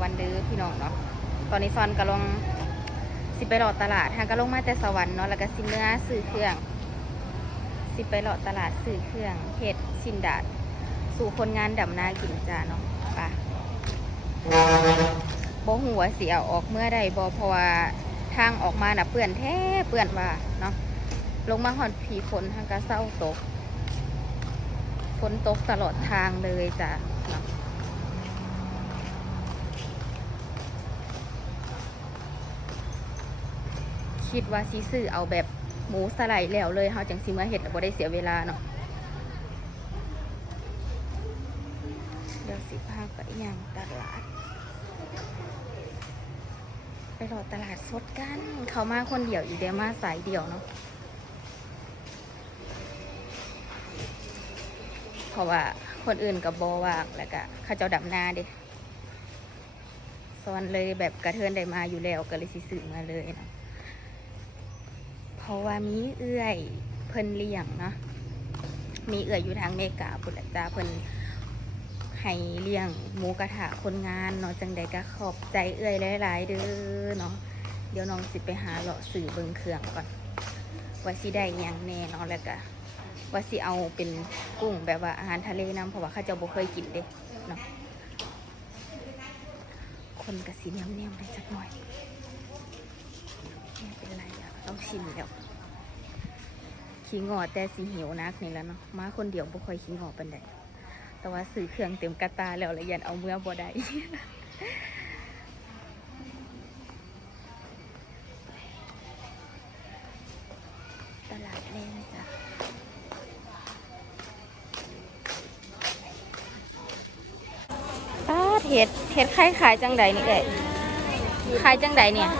วรรค์เด้อพี่น้องเนาะตอนนี้ซอนกำลังสิไปหลอดตลาดทางก็ลงมาแต่สวรรค์เนาะแล้วก็สิเนื้อซื้อเครื่อง สิไปหลอดตลาดซื้อเครื่องเฮ็ดสินดาดสู่คนงานดำนากินจ้าเนาะไปะบ่หัวาสิเอออกเมื่อใดบ่เพราะว่าทางออกมาน่ะเปื้อนแท้เปื้อนว่าเนาะลงมาหอนผีฝนทางก็เศร้าตกฝนตกตลอดทางเลยจ้ะเนาะ คิดว่าซีซื้อเอาแบบหมูสไลด์แล้วเลยเฮาจังสิมาเห็ดแล้วบ่ได้เสียเวลาเนาะเดี๋ยวสิพาไปยังตลาด ไปรอตลาดสดกัน เขามาคนเดียวอีเดยวมาสายเดียวเนาะเพราะว่าคนอื่นกับบอว่างแล้วก็ข้าเจ้าดำนาเด้ซ้อนเลยแบบกระเทินได้มาอยู่แล้วก็เลยซื้อมาเลยเนาะ เพราะว่ามีเอื้อยเพิ่นเลี้ยงเนาะมีเอื้อยอยู่ทางเมกาปุตจาเพิ่นให้เลี้ยงหมูกระทะคนงานเนาะจังใดก็ขอบใจเอื้อยหลายๆเด้อเนาะเดี๋ยวน้องสิไปหาเลาะสื่อเบิงเครื่องก่อนว่าสิได้ยังแน่เนาะแล้วก็ว่าสิเอาเป็นกุ้งแบบว่าอาหารทะเลน้ำเพราะว่าข้าเจ้าบ่เคยกินเด้เนาะคนกระสีเนียมเนียมๆได้จักหน่อยไม่เป็นไรอะ ต้องชิมแล้วขี้งอแต่สีหิวนักนี่แล้วเนาะมาคนเดียวบ่ค่อยขี้งอเปานใดแต่ว่าซื้อเครื่องเต็มกระตาแล้วละยันเอาเมื่อบ่ได้ตลาดแรงจ้ะป้าเห็ดเห็ดไข่ขายจังใดนี่เอ่ยขายจังใดเนี่ย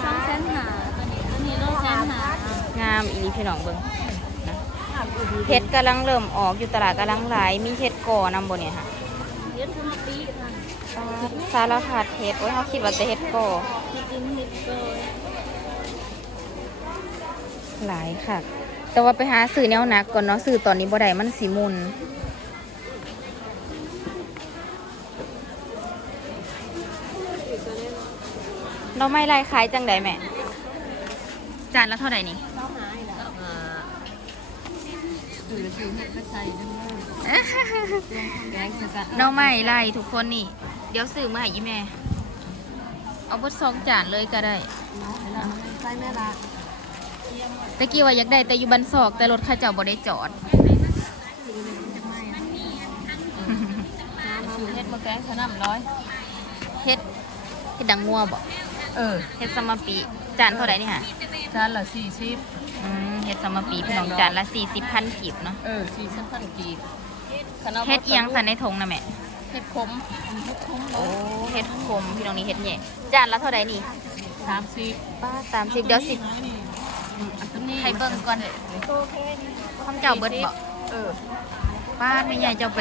ามอีนี่พี่น้องเบิ่งนะเห็ดกำลังเริ่มออกอยู่ตลาดกำลังหลาย มีเห็ดก่อนำบนเนี่ยค่ะเลี้ยงสมาปีค่ะป๊าดสารพัดเห็ดโอ้ยเขาคิดว่าจะเห็ดก่อที่กินเห็ดโกยหลายค่ะ แต่ว่าไปหาซื้อแนวหนักก่อนเนาะซื้อตอนนี้บ่ได้มันสีมุนเราไม่ไล่ขายจังใดแม่ จานละเท่าไหร่นี่ เข้าหายแล้วอ่า เห็ดกระชัยด้วยแกงสกัดน้องใหม่ไล่ทุกคนนี่ เดี๋ยวซื้อมาให้ยี่แม่ เอาบดสองจานเลยก็ได้ใส่แม่ละตะกี้ว่าอยากได้แต่อยู่บันซอกแต่รถข้าเจ้าบ่ได้จอดเห็ดมะแกงขนมร้อยเฮ็ดเฮ็ดดังงัวบ่เออเฮ็ดสมปีจานเท่าไหร่นี่ฮะจานละสี่สิบอืม เฮ็ดสมปีพี่น้องจานละ40พันกีบเนาะเออสี่สิบพันกีบเฮ็ดเอียงสันในทงนะแม่เห็ดขมเห็ดขมโอ้เฮ็ดขมพี่น้องนี่เฮ็ดแหน่จานละเท่าไหร่นี่สามสิบป้าสามสิบเดี๋ยวสิอันนี้ให้เบิ่งก่อนข้ามเจ้าเบิดบ่เออป้าแม่ใหญ่เจ้าไป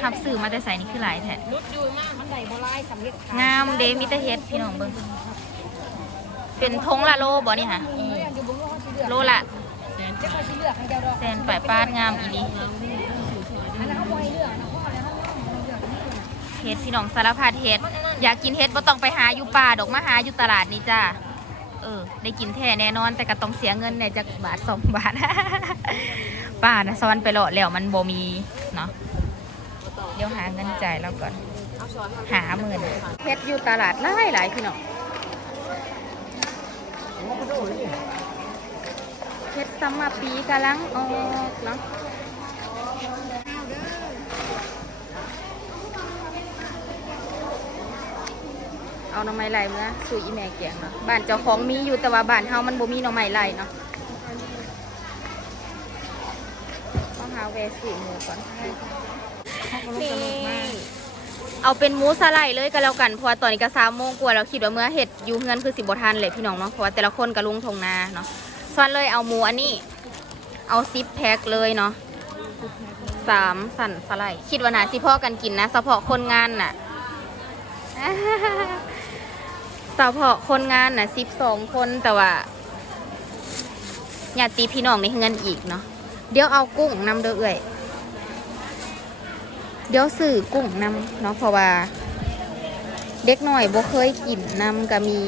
ทับซื้อมาแต่ใส่นี่คือหลายแท้รุดอยู่มากมันใดบ่ลายสำเร็จงามเดมิแต่เฮ็ดพี่น้องเบิ่งเป็นทงละโลบ่นี่ฮะเออโลละ แสนจะเขาสิเลือกให้เจ้าดอกแสนปลายปานงามอีนี้เขาบ่ให้เลือกนะพ่อแล้วเฮ็ดพี่น้องสารพัดเฮ็ดอยากกินเฮ็ดบ่ต้องไปหาอยู่ป่าดอกมาหาอยู่ตลาดนี่จ้าเออ ได้กินแท้แน่นอนแต่ก็ต้องเสียเงินแหน่จักบาทสองบาท ป้านะซ้อนไปเลาะแล้วมันบ่มีเนาะเดี๋ยวหาเงินจ่ายแล้วก่อน หาหมื่นเฮ็ดอยู่ตลาดหลายหลายพี่น้อง เฮ็ดซัมมาปีกำลังออกเนาะเอาหน่อไม้ไล่เมื่อสู่อีแม่แกงเนาะบ้านเจ้าของมีอยู่แต่ว่าบ้านเฮามันบ่มีหน่อไม้ไล่เนาะต้องหาแวะซื้อหมูก่อนนี่เอาเป็นหมูสไลด์เลยก็แล้วกันเพราะว่าตอนนี้ก็สามโมงกว่าเราคิดว่าเมื่อเห็ดอยู่เงินคือสิบทันเลยพี่น้องเนาะเพราะว่าแต่ละคนก็ลุงทงนาเนาะ ส่วนเลยเอาหมูอันนี้ เอาซิปแพ็คเลยเนาะสามสั่นสไลด์คิดว่านาสิพ่อกันกินนะเฉพาะคนงานน่ะเฉพาะคนงานน่ะสิบสองคนแต่ว่าญาติพี่น้องในเงินอีกเนาะเดี๋ยวเอากุ้งนำเด้อเอ่ยเดี๋ยวสื่อกุ้งนำเนาะเพราะว่า เด็กหน่อยบ่เคยกินนำก็มี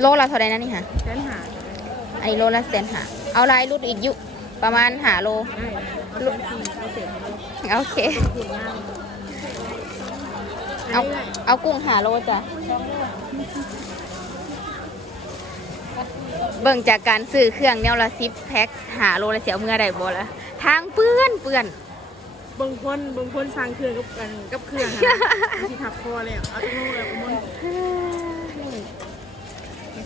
โลละเท่าไรนะนี่ค่ะแสนหาอันนี้โลละแสนหาเอาลายรุดอีกอยุประมาณหาโลได้เอาลูกสี่เอาเศษให้ลูกโอเคขูดง่ายเอาเอากุ้งหาโลจ้ะเบิ่งจากการซื้อเครื่องแนวละสิบแพ็คหาโลละเสียวเมื่อใดบ่ละทางเปื้อนเปื้อนบางคนบางคนสั่งเครื่องกับกันกับเครื่องนะที่ทับคอเลยอะเอาตุ้งแล้วก็มัน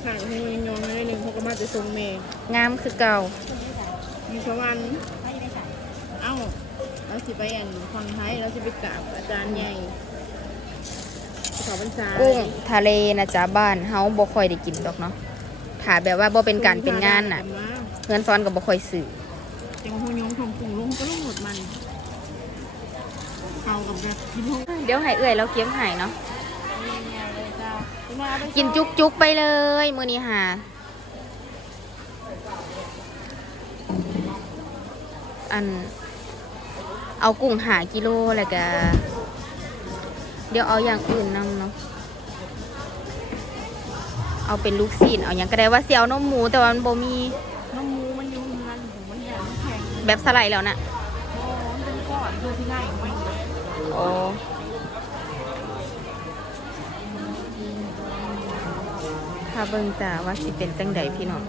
มาสั่งให้ยองๆเลยหนึ่งเขาก็มาจะทรงเมย์งามคือเก่ามีสวรรค์เอ้าเราสิไปอันฟังไทยเราสิไปกราบอาจารย์ใหญ่ขอพรรษากุ้งทะเลนะจ๊ะบ้านเฮาบ่ค่อยได้กินดอกเนาะถ้าแบบว่าบ่เป็นการเป็นงานน่ะเพื่อนซ้อนก็บ่ค่อยซื้อจังหูยงทงปรุงลงก็ลงหมดมันเข้ากับแบบกินห้องเดี๋ยวให้เอื้อยเราเก็บให้เนาะเลยจ้า กินจุกๆไปเลย มื้อนี้หาอัน เอากุ้งหากิโลแล้วก็เดี๋ยวเอาอย่างอื่นนำเนาะเอาเป็นลูกศิษย์เอาอย่างก็ได้ว่าเสียวนมหมูแต่ว่ามันบ่มีน้ำมูมันอยู่มันหูมันใหญ่มันแข็งแบบสไลด์แล้วนะโอ้มันเป็นก้อนคือที่ง่ายไม่โอ้าเบิ่งจ้าว่าสิเป็นจังใดพี่น้อง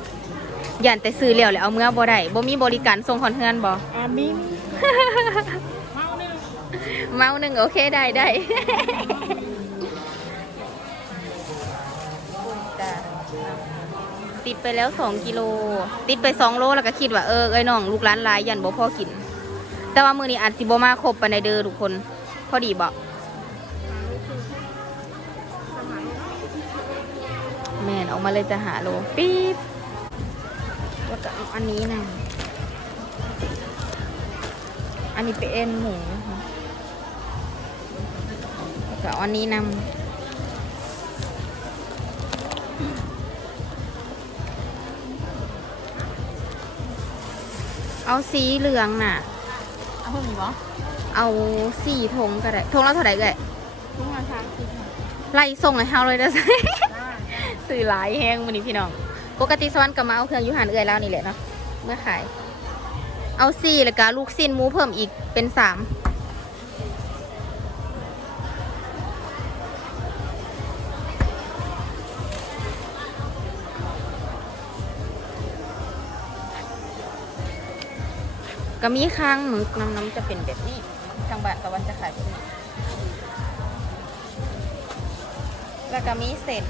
ย่านแต่ซื้อแล้วแล้วเอาเมื่อบ่ได้บ่มีบริการส่งคอนเทือนบ่อามิมเมาหนึ่งเมาหนึ่งโอเคได้ได้ติดไปแล้วสองกิโล ติดไปสองโลแล้วก็คิดว่าเออไอ้น้องลูกร้านหลายยันบ่พอกิน แต่ว่ามือนี้อาจสิบ่มาครบปานใดเด้อทุกคน พอดีบ่ ออกมาเลยจะหาโลปี๊บแล้วก็เอาอันนี้นะอันนี้เป็นเอ็นหมูแล้วก็เอาอันนี้นำเอาสีเหลืองน่ะ เอาเพิ่มอีกเหรอเอาสี่ทงก็ได้ทงแล้วเท่าไหร่ก็ได้ทุกงานทางสิไล่ส่งให้เฮาเลยเด้อ คือหลายแฮงมื้อนี้พี่น้อง ปกติสวรรค์ก็มาเอาเครื่องยูหันเอื้อยแล้วนี่แหละเนาะ เมื่อขาย เอาสี่แล้วก็ลูกสิ้นหมูเพิ่มอีกเป็นสามก็มีค้างหมึกน้ำน้ำจะเป็นแบบนี้ ทางบ้านตะวันจะขายแบบนี้แล้วก็มีเส้น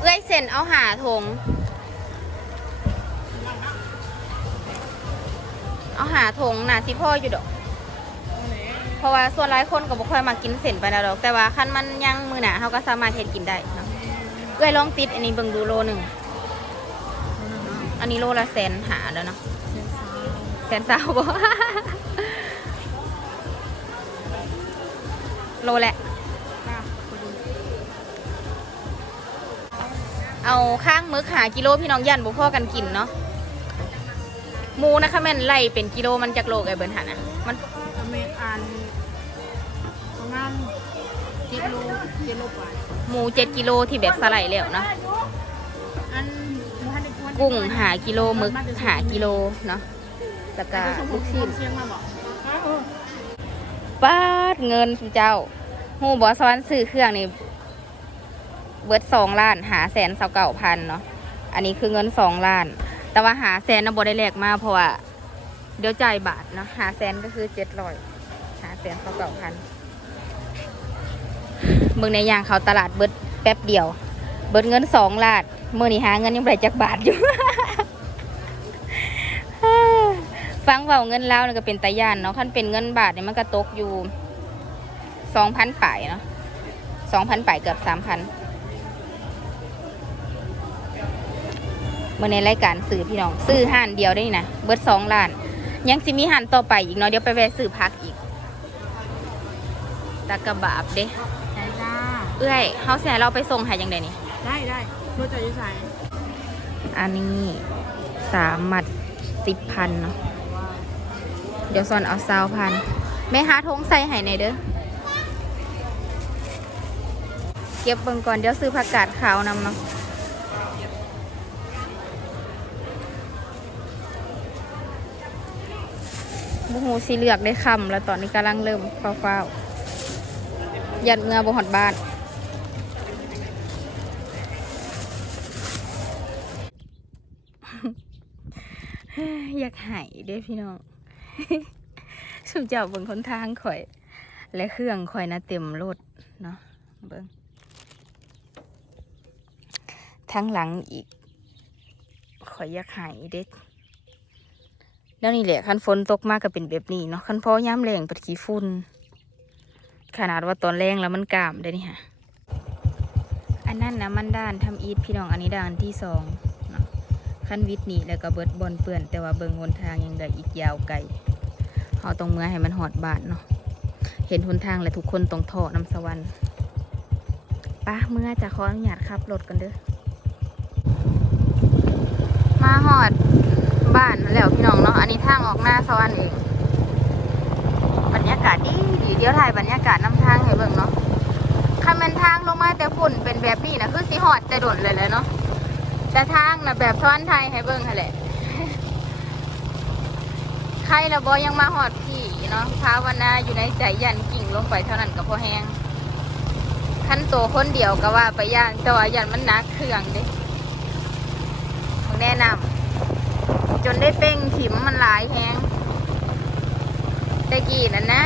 เอ้อยเส้นเอาหาถงเอาหาถงน่ะสิพ่ออยู่ดอก เพราะว่าส่วนหลายคนก็บ่ค่อยมากินเส้นไปแล้วดอก แต่ว่าคันมันยังมือหนาเขาก็สามารถเฮ็ดกินได้เนาะเอ้อยลองติดอันนี้เบิ่งดูโลหนึ่งอันนี้โลละแสนหาแล้วเนาะแสนสาวบ่โลแหละ เอาข้างมึกหากิโลพี่น้องยันบ่พ่อกันกินเนาะหมูนะคะแม่นไล่เป็นกิโลมันจากโลไอ้เบิร์นหันอะมันอเมริกันประมาณเจ็ดโลเจ็ดโลกว่าหมูเจ็ดกิโลที่แบบสไลด์แล้วเนาะอันหมูฮันในกวนกุ้งหากิโลหมึกหากิโลเนาะแล้วก็ลูกชิ้นเสียงมาบอกเออป้าดเงินสุเจ้าหูบอสวรรค์ซื้อเครื่องนี่ เบิร์ดสองล้านหาแสนสาเก่าพันเนาะอันนี้คือเงินสองล้าน แต่ว่าหาแสนนะบได้แลกมาเพราะว่าเดี๋ยวจ่ายบาทเนาะหาแสนก็คือเจ็ดร้อยหาแสนสาเก่าพันเมืองในยางเขาตลาดเบิร์ดแป๊บเดียว เบิร์ดเงินสองล้านเมื่อนี้หาเงินยังไม่จักบาทอยู่ฟังเบาเงินลาวนี่ก็เป็นตาย่านเนาะคันเป็นเงินบาทเนี่ยมันก็ตกอยู่สองพันป่ายเนาะสองพันป่ายเกือบสามพัน เมื่อในรายการซื้อพี่น้อง ซื้อห่านเดียวได้นี่นะเบิดสองล้าน ยังสิมีห่านต่อไปอีกเนาะเดี๋ยวไปแวะซื้อพักอีกตะกะบาบเด้ใช่จ้าเอ้ยเฮาแส่เราไปส่งใหายังไงนี่ได้ได้รถจะอยู่ใส่อันนี้สามหมัดสิบพันเนาะเดี๋ยวสอนเอาซาวพันแม่หาทงใส่ให้ในอยเด้อเก็บเบิ่งก่อนเดี๋ยวซื้อผักกาดขาวนำเนาะ บูฮูสีเหลือกได้คำแล้วตอนนี้กำลังเริ่มเฝ้าวๆยัดเงือบหอดบ้านอยากหายเด้พี่น้องสุเจ้าเบิ่งคนทางข่อย และเครื่องข่อยนะเต็มรถเนาะเบิ่งทั้งหลังอีกข่อยอยากหายเด็ด แล้วนี่แหละคันฝนตกมากก็เป็นแบบนี้เนาะคันพอย่ำแรงปัดขี้ฝุ่นขนาดว่าตอนแรงแล้วมันกามได้นี่ฮะอันนั้นนะมันด้านทำอีทพี่น้องอันนี้ด้านที่สองเนาะคันวิทนี่แล้วก็เบิดบอลเปื่อน แต่ว่าเบิงหนทางยังได้อีกยาวไกลเขาต้องเมื่อให้มันหอดบาทเนาะเห็นหนทางและทุกคนต้องท่อน้ำสวรรค์ป้าเมื่อจะขออนุญาตขับรถกันเด้อมาหอดบ้านแล้วพี่น้องเน ทางออกหน้าสวรรค์เองบรรยากาศดีดีเดี๋ยวถ่ายบรรยากาศน้ำทางให้เบิ่งเนาะคันเป็นทางลงมาแต่ฝุ่นเป็นแบบนี้นะคือสีหอดแต่โดดเลยเลยเนาะแต่ทางนะแบบซ้อนไทยให้เบิ่งค่ะแหละใครละบอยังมาหอดพี่เนาะภาวนาอยู่ในใจยันกิ่งลงไปเท่านั้นก็พอแห้งขั้นโตวคนเดียวก็ว่าไปย่างแต่ว่ายันมันนักเครื่องเด้แนะนำ จนได้เป้งขิมมันหลายแฮงตะกี้นั่นนะ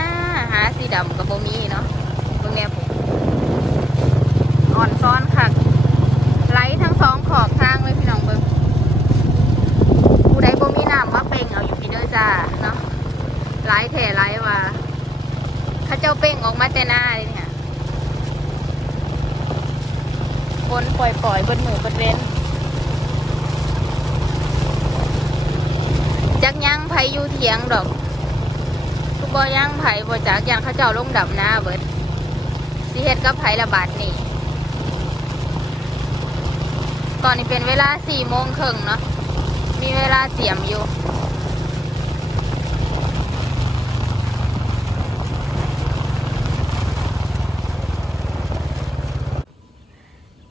หาสีดำกับโบมีเนาะเบิ่งแน่ผมอ่อนซ้อนค่ะไหลทั้งสองขอบทางเลยพี่น้องเบิ่งผู้ใดโบมีน้ำมาเป่งเอาอยู่พี่เด้อจ้าเนาะไหลแถ่ไหลว่าข้าเจ้าเป่งออกมาแต่หน้าเลยเนี่ยคนปล่อยปล่อยๆบนหมือบนเว้น จักยังไผอยู่เถียงดอกทุกบ่ยังไผบ่จักยันเขาเจ้าลงดับหน้าเบิดสิเฮ็ดกับไผระบาดนี่ตอนนี้เป็นเวลาสี่โมงครึ่งเนาะมีเวลาเตรียมอยู่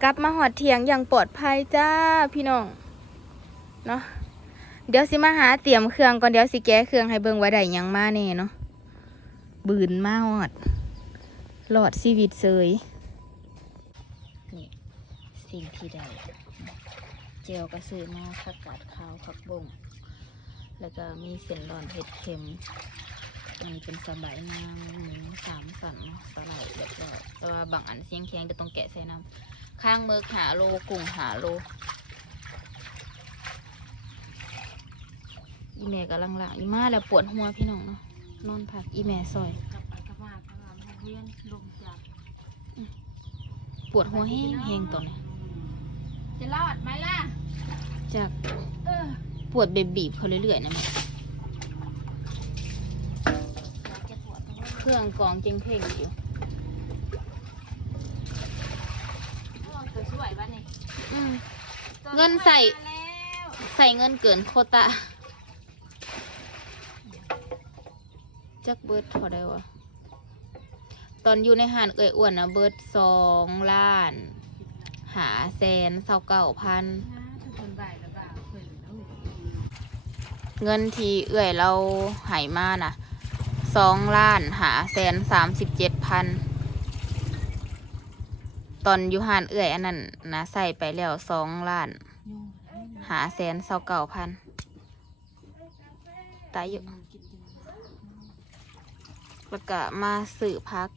กลับมาหอดเถียงอย่างปลอดภัยจ้าพี่น้อง เนาะ เดี๋ยวสิมาหาเตรียมเครื่องก่อนเดี๋ยวสิแก้เครื่องให้เบิ่งว่าได้ยังมาแน่เนาะบืนมาหอดหลอดชีวิตเสยนี่สิ่งที่ได้เจลกระสือมาผักกาดขาวผักบงแล้วก็มีเส้นร้อนเผ็ดเค็มอันนี้เป็นสบายนางหมูสามสันสลด์เรียบร้อยแต่ว่าบางอันเสียงแข็งจะต้องแกะใส่น้ำข้างมือหาโลกุ้งหาโล อีแม่กำลังล่างอีมาแล้วปวดหัวพี่น้องเนาะนอนพักอีแม่ซอย กลับไปกลับมาทำงานเรียนลงจากปวดหัวแห้งแห้งตอนนี้จะรอดไหมล่ะ จากเออปวดแบบบีบเขาเรื่อยๆนะแม่เครื่องกรองเจงเพ่งอยู่ตัวช่วยบ้านนี่อืมเงินใส่ ใส่เงินเกินโควตา จักเบิร์ดเท่าไดวะตอนอยู่ในหานเอ่ยอ้วนนะเบิร์ดสองล้าน หาแสนเศร้าเก้าพัน เงินที่เอื่อยเราหายมานะสองล้านหาแสนสามสิบเจ็ดพันตอนอยู่หานเอื่อยอันนั้นนะใส่ไปแล้วสองล้าน หาแสนเศร้าเก้าพันตายอยู่ แล้วก็มาสื่อพัก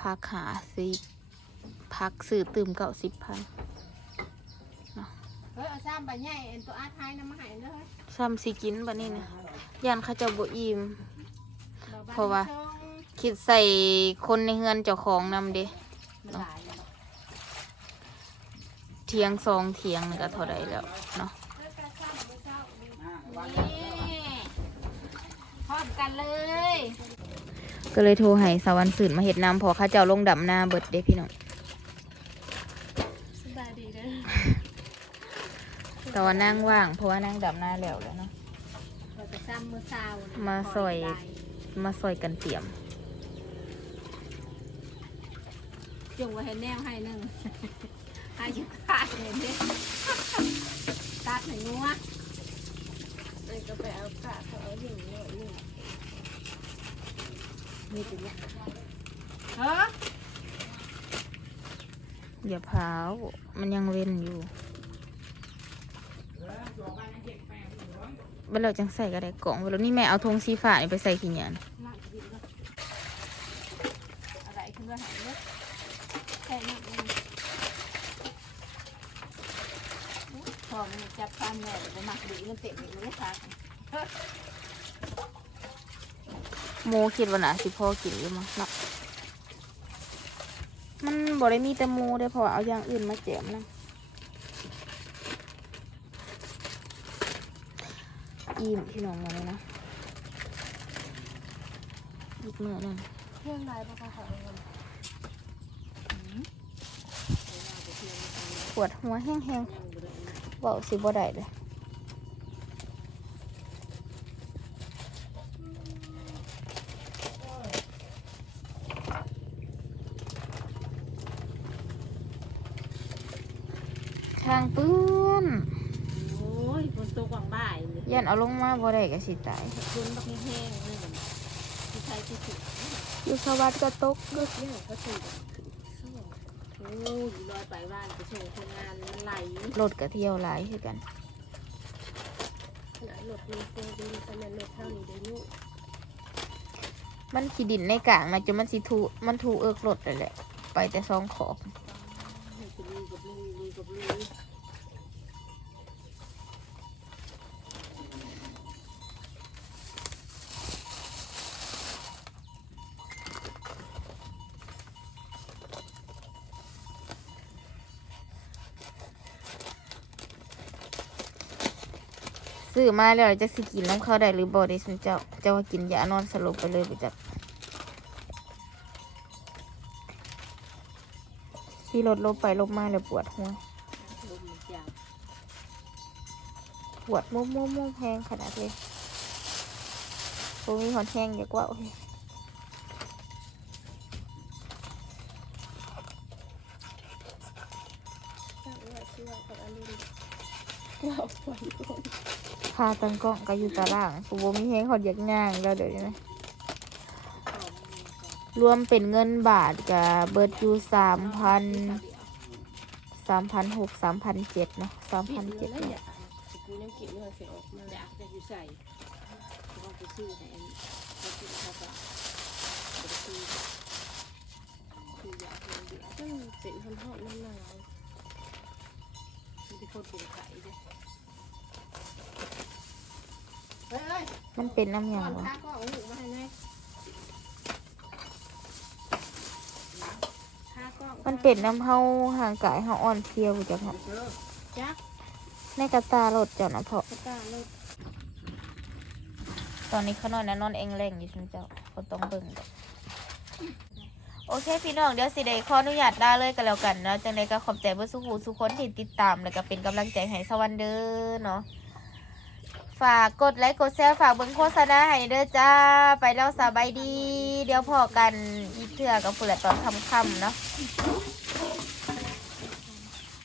พักหาสิพักสื่อตื่มเก้าสิบพันเฮ้ยเอาซ้ำใบใหญ่เอ็นตัวอาร์ตไทยน้ำมาใหายเด้อซ้ำสิกินบันนี้นะยันเขาเจะบ่อิ่มเพราะว่า คิดใส่คนในเฮือนเจ้าของนำเด้หลายเทียงซองเทียงนี่ก็เท่าใดแล้วเนาะนี่พร้อ มกันเลย ก็เลยโทรให้สาวรรค์สื่นมาเห็ดน้ำพอเข้าเจ้าลงดำหน้าเบิดเด้พี่น้องสบายดีเด้อแต่ว่านั่งว่างเพราะว่านั่งดำหน้าแล้วแล้วเนาะเราจะซ้ำมือซาวน่ะมาซอยได้มาซอยกันเตรียมจงไว้ให้แนวให้หนึ่งให้อยู่ขาดเลยเด้ตัดให้งัวเอ้ยก็ไปเอากาเขาเอาหนึ่งหน่อยหนึ่ง มีตัวเนี้ยเฮ้ออย่าเผามันยังเว้นอยู่เวลาจังใส่กระไดกล่องเวลานี่แม่เอาธงสีฟ้านี่ไปใส่ขี้เหนียน มากดีก็อะไรขึ้นมาหายเนี่ยแค่นั้นเองพอมันจับปลาแม่เดี๋ยวมันมักดีมันเต็มอยู่เลยค่ะ โม คิดว่าน่ะสิพ่อกินอยู่มั้งเนาะมันบ่ได้มีแต่หมูได้อเพอเอาอย่างอื่นมาแจมนะอิ่มพี่น้องมาเลยนะอีกเมื่อหนึงเที่ยงไรปะคะเขาเอาเงินปวดหัวแห้งๆเบาสิบ่ได้เลยข้างเปื้อน โอ้ยฝนตกหวังบ่ายเลย ยั นเอาลงมาบ่ได้ก็สิตายฝนบักแห้งๆเลยที่ใช้ที่สุดอยู่สวัสดก็ตกเลือกเนี่ยก็ถูกโอ้ยลอยไปบ้านไปส่งคนงานไหลรถก็เที่ยวหลายคือกันขนาดหลดมีโฟดินขนาดหลดเท่านี้ได้ลูกมันขีดินในกลางนะจนมันสิถูมันถูเอิกรถเลยแหละ ไปแต่ซองขอบ ซื้อมาแล้วจะสิกินน้ำเข้าวได้หรือบ่ได้สุเจ้าเจ้าว่ากินยานอนสลบไปเลยไปจักที่รถลบไปลบมาแล้วปวดหัวปวดมุมมุมมุมแห้งขนาดเลยโอ้มีหอนแห้งอย่ากว่าโอ้ย พาตังกล้องก็อยู่ตารางกูบ่มีแห้งหอดอยากย่างแล้วเดี๋ยวนี้นะรวมเป็นเงินบาทกับเบิร์ดอยู่สามพันสามพันหกสามพันเจ็ดเนาะสามพันเจ็ดเนาะกูน้ำกินเนื้อเสียออกมาอยากจะอยู่ใส่ต้องไปซื้อให้เขากินข้าวปลาไปซื้อคืออยากเงินเดือดซึ่งเป็นคนทอดน้ำหนาวมีคนปลูกไข่เด้เฮ้ยเฮ้ย มันเป็นน้ำก่ยาอนวะพาก็เอาหนูมาให้แม่พากล้องมันเป็นน้ำเฮาห่างกายเฮาอ่อนเพลียวจังเนาะจักในกระตารถเจ้าเนาะเพราะกระตารถตอนนี้เขานอนนะนอนเองแรงอยู่ชุนเจ้าเขาต้องเบิ่งดอกโอเคพี่น้องเดี๋ยวสิได้ขออนุญาตลาเลยกันแล้วกันเนาะจังไดก็ขอบใจเบ่สุขูสุคนที่ติดตามแล้วก็เป็นกำลังใจให้สวันเด้อเนาะ ฝากกดไลค์กดแชร์ฝากเบิ่งโฆษณาให้เด้อจ้า ไปแล้วสบายดี เดี๋ยวพอกันอีกเทื่อกับผู้ละตอนค่ำๆเนาะ